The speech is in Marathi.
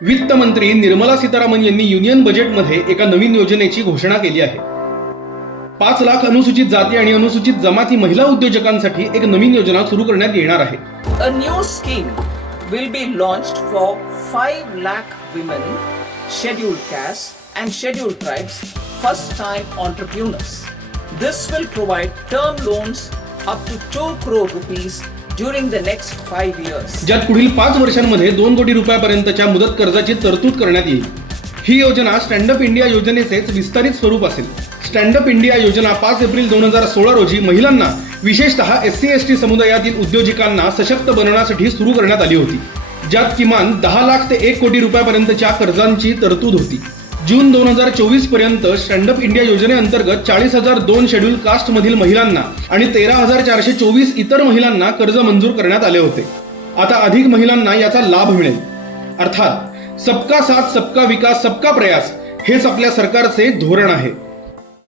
वित्त मंत्री निर्मला सीतारामन यांनी युनियन बजेटमध्ये एका नवीन योजनेची घोषणा केली आहे. 5 लाख अनुसूचित जाती आणि अनुसूचित जमाती महिला उद्योजकांसाठी एक नवीन योजना सुरू करण्यात येणार आहे. A new scheme will be launched for 5 lakh women, scheduled castes and scheduled tribes, first-time entrepreneurs. This will provide term loans up to 2 crore rupees during the next 5 years. ज्यात पुढील 5 वर्षांमध्ये 2 कोटी रुपयापर्यंतच्या मुदत कर्जाची तरतूद करण्यात येईल. ही योजना स्टँड अप इंडिया योजनेचेच विस्तारित स्वरूप असेल. स्टँड अप इंडिया योजना 5 एप्रिल 2016 रोजी महिलांना, विशेषतः SC/ST समुदायातील उद्योजकांना सशक्त बनवण्यासाठी सुरू करण्यात आली होती, ज्यात किमान 10 लाख ते 1 कोटी रुपयापर्यंतच्या कर्जांची तरतूद होती. जून 2024 पर्यंत स्टँड अप इंडिया योजनेअंतर्गत 40,002 शेड्यूल कास्ट मधील महिलांना आणि 13,424 इतर महिलांना कर्ज मंजूर करण्यात आले होते. आता अधिक महिलांना याचा लाभ मिळेल. अर्थात सबका साथ, सबका विकास, सबका प्रयास हेच आपल्या सरकारचे धोरण आहे.